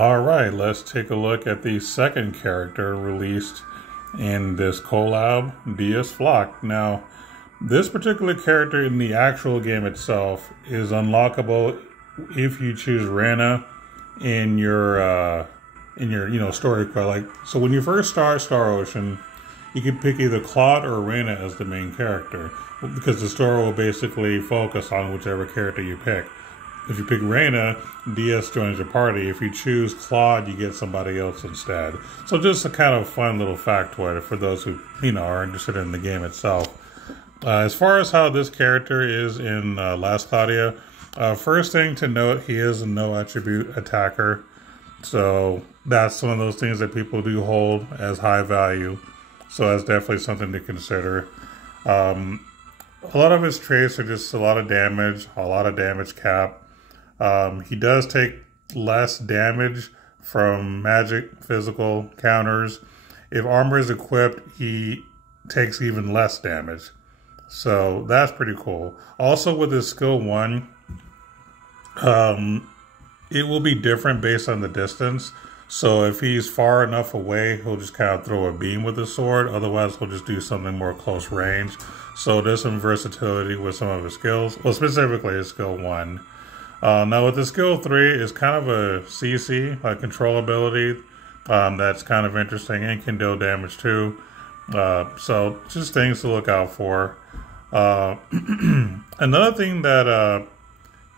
Alright, let's take a look at the second character released in this collab, Dias Flac. Now, this particular character in the actual game itself is unlockable if you choose Rana in your story quest. Like, so when you first start Star Ocean, you can pick either Claude or Rana as the main character, because the story will basically focus on whichever character you pick. If you pick Rana, Dias joins your party. If you choose Claude, you get somebody else instead. So just a kind of fun little factoid for those who, are interested in the game itself. As far as how this character is in Last Cloudia, first thing to note, he is a no attribute attacker. So that's one of those things that people do hold as high value. So that's definitely something to consider. A lot of his traits are just a lot of damage cap. He does take less damage from magic physical counters. If armor is equipped, he takes even less damage. So that's pretty cool. Also with his skill 1, it will be different based on the distance. So if he's far enough away, he'll just kind of throw a beam with his sword. Otherwise, he'll just do something more close range. So there's some versatility with some of his skills. Well, specifically his skill 1. Now with the skill 3, it's kind of a CC, like control ability. That's kind of interesting and can deal damage too. So just things to look out for. Another thing that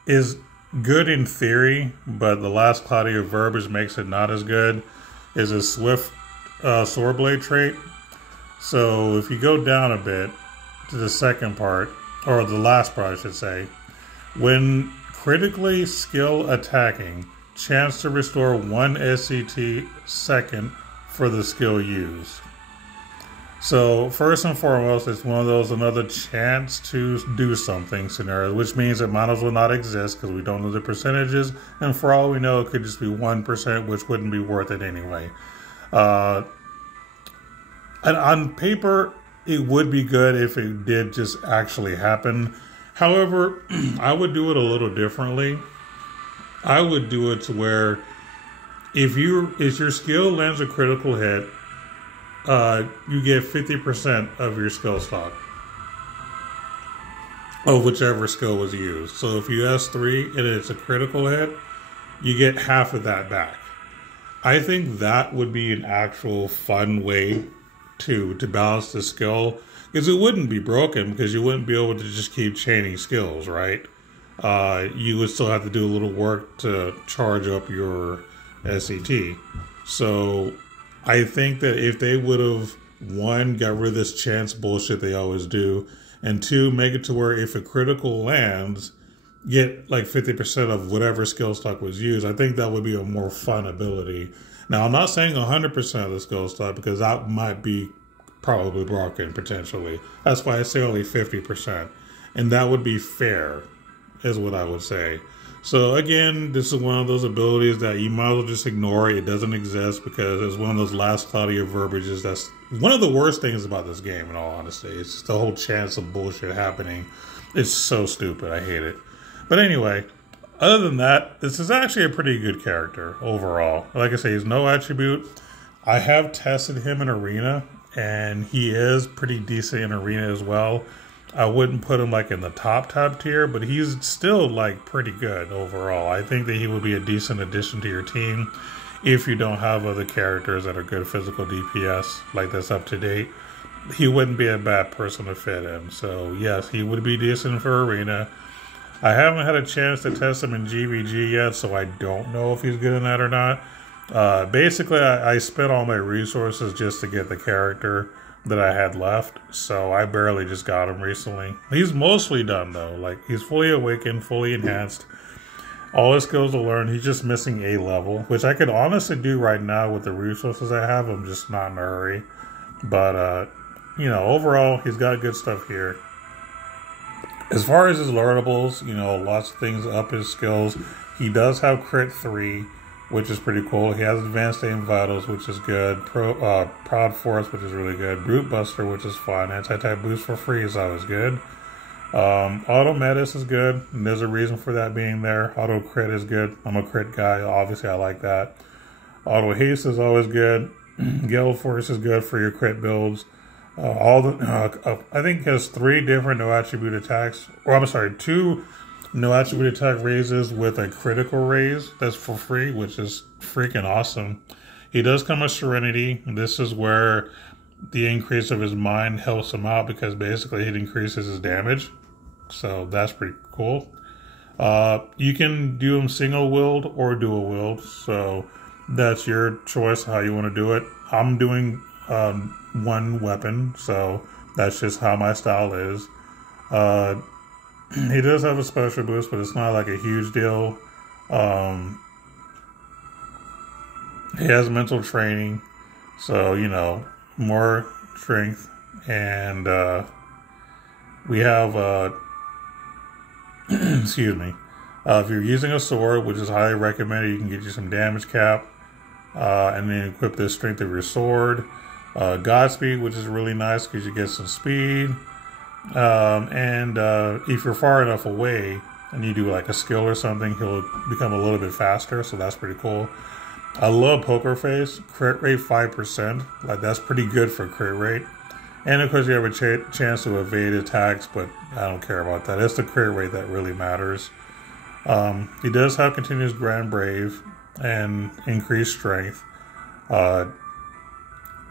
is good in theory, but the Last Cloudia verbiage makes it not as good, is a swift sword blade trait. So if you go down a bit to the second part, or the last part I should say, when critically skill attacking, chance to restore 1 SCT second for the skill used. So first and foremost, it's one of those another chance to do something scenario, which means it might as well not exist because we don't know the percentages, and for all we know, it could just be 1%, which wouldn't be worth it anyway. And on paper, it would be good if it did just actually happen. However, I would do it a little differently. I would do it to where if your skill lands a critical hit, you get 50% of your skill stock of whichever skill was used. So if you S3 and it's a critical hit, you get half of that back. I think that would be an actual fun way to balance the skill, because it wouldn't be broken, because you wouldn't be able to just keep chaining skills, right? You would still have to do a little work to charge up your SCT. So I think that if they would have, 1, got rid of this chance bullshit they always do, and 2, make it to where if a critical lands, get like 50% of whatever skill stock was used, I think that would be a more fun ability. Now, I'm not saying 100% of the skill stock, because that might be probably broken potentially. That's why I say only 50%. And that would be fair, is what I would say. So again, this is one of those abilities that you might as well just ignore. It doesn't exist because it's one of those Last Cloudia verbiages. That's one of the worst things about this game, in all honesty. It's just the whole chance of bullshit happening. It's so stupid. I hate it. But anyway, other than that, this is actually a pretty good character overall. Like I say, he's no attribute. I have tested him in Arena, and he is pretty decent in Arena as well. I wouldn't put him like in the top tier, but he's still like pretty good overall. I think that he would be a decent addition to your team if you don't have other characters that are good physical DPS like that's up to date. He wouldn't be a bad person to fit in. So yes, he would be decent for Arena. I haven't had a chance to test him in GVG yet, so I don't know if he's good in that or not. Basically, I spent all my resources just to get the character that I had left, so I barely just got him recently. He's mostly done though. Like, he's fully awakened, fully enhanced, all his skills to learn. He's just missing A level, which I could honestly do right now with the resources I have. I'm just not in a hurry, but overall he's got good stuff here. As far as his learnables, lots of things up his skills. He does have crit 3, which is pretty cool. He has Advanced Aim Vitals, which is good. Proud Force, which is really good. Brute Buster, which is fun. Anti-type boost for free is always good. Auto metis is good, and there's a reason for that being there. Auto crit is good. I'm a crit guy, obviously I like that. Auto haste is always good. Gale force is good for your crit builds. I think it has 3 different no attribute attacks, or I'm sorry, 2 no attribute attack raises with a critical raise that's for free, which is freaking awesome. He does come with Serenity. This is where the increase of his mind helps him out because basically it increases his damage. So that's pretty cool. You can do him single-willed or dual-willed, so that's your choice how you want to do it. I'm doing one weapon, so that's just how my style is. He does have a special boost, but it's not like a huge deal. He has mental training, so, you know, more strength. And we have, excuse me, if you're using a sword, which is highly recommended, you can get you some damage cap, and then equip the strength of your sword. Godspeed, which is really nice because you get some speed. And if you're far enough away and you do like a skill or something, he'll become a little bit faster, so that's pretty cool. I love Poker Face. Crit rate 5%. Like, that's pretty good for crit rate. And of course you have a chance to evade attacks, but I don't care about that. It's the crit rate that really matters. He does have continuous Grand Brave and increased strength.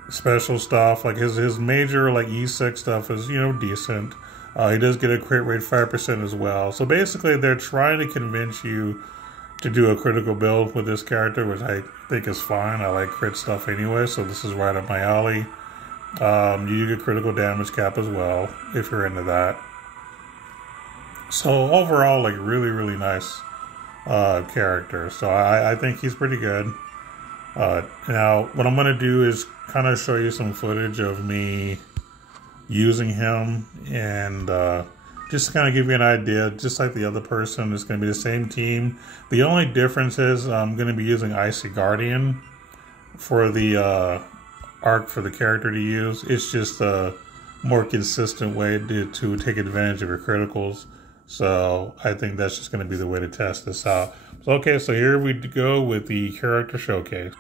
Special stuff, like his major like E6 stuff is, you know, decent. He does get a crit rate 5% as well. So basically they're trying to convince you to do a critical build with this character, which I think is fine. I like crit stuff anyway, so this is right up my alley. You get critical damage cap as well, if you're into that. So overall, like, really nice character. So I think he's pretty good. Now, what I'm going to do is kind of show you some footage of me using him, and just kind of give you an idea. Just like the other person, it's going to be the same team. The only difference is I'm going to be using Icy Guardian for the arc for the character to use. It's just a more consistent way to take advantage of your criticals. So I think that's just going to be the way to test this out. So, okay, so here we go with the character showcase.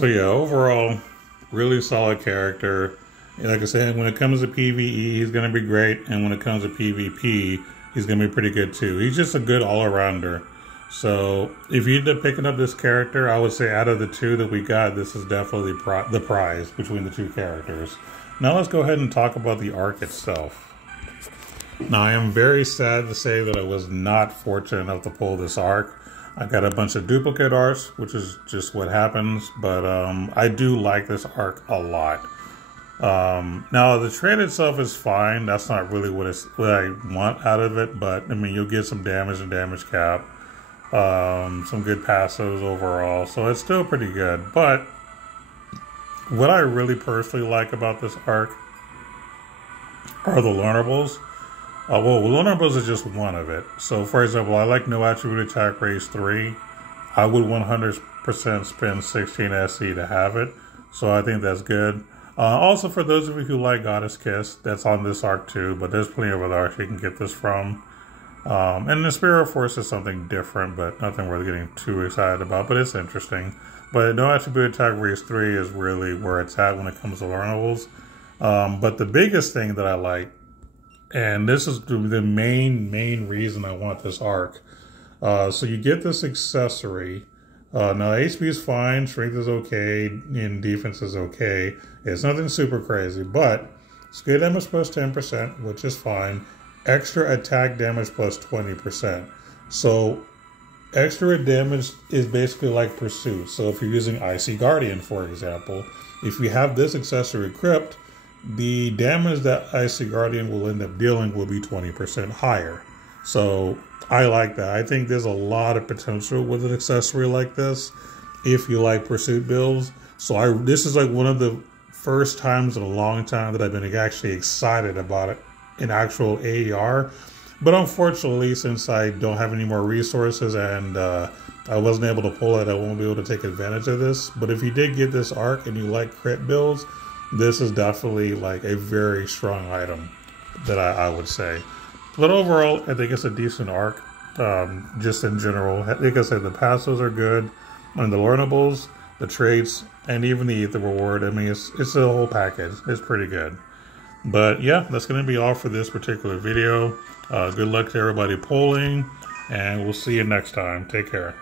So yeah, overall, really solid character. Like I said, when it comes to PvE, he's going to be great. And when it comes to PvP, he's going to be pretty good too. He's just a good all-arounder. So if you end up picking up this character, I would say out of the two that we got, this is definitely the prize between the two characters. Now let's go ahead and talk about the arc itself. Now I am very sad to say that I was not fortunate enough to pull this arc. I got a bunch of duplicate arcs, which is just what happens, but I do like this arc a lot. Now the trade itself is fine. That's not really what I want out of it, but I mean, you'll get some damage and damage cap, some good passives overall, so it's still pretty good. But what I really personally like about this arc are the learnables. Well, learnables is just one of it. So for example, I like no attribute attack raise 3. I would 100% spend 16 SC to have it, so I think that's good. Also, for those of you who like Goddess Kiss, that's on this arc too, but there's plenty of other arcs you can get this from. And the Spirit Force is something different, but nothing worth getting too excited about, but it's interesting. But no attribute attack raise 3 is really where it's at when it comes to learnables. But the biggest thing that I like, and this is the main reason I want this arc. So you get this accessory. Now HP is fine, strength is okay, and defense is okay. It's nothing super crazy, but skill damage plus 10%, which is fine. Extra attack damage plus 20%. So extra damage is basically like pursuit. So if you're using Icy Guardian, for example, if you have this accessory equipped, the damage that Icy Guardian will end up dealing will be 20% higher. So I like that. I think there's a lot of potential with an accessory like this if you like pursuit builds. So this is like one of the first times in a long time that I've been actually excited about it in actual AER. But unfortunately, since I don't have any more resources and I wasn't able to pull it, I won't be able to take advantage of this. But if you did get this arc and you like crit builds, this is definitely like a very strong item that I would say. But overall, I think it's a decent arc, just in general. Like I said, the passives are good, and the learnables, the traits, and even the reward. I mean, it's a whole package. It's pretty good. But yeah, that's going to be all for this particular video. Good luck to everybody polling, and we'll see you next time. Take care.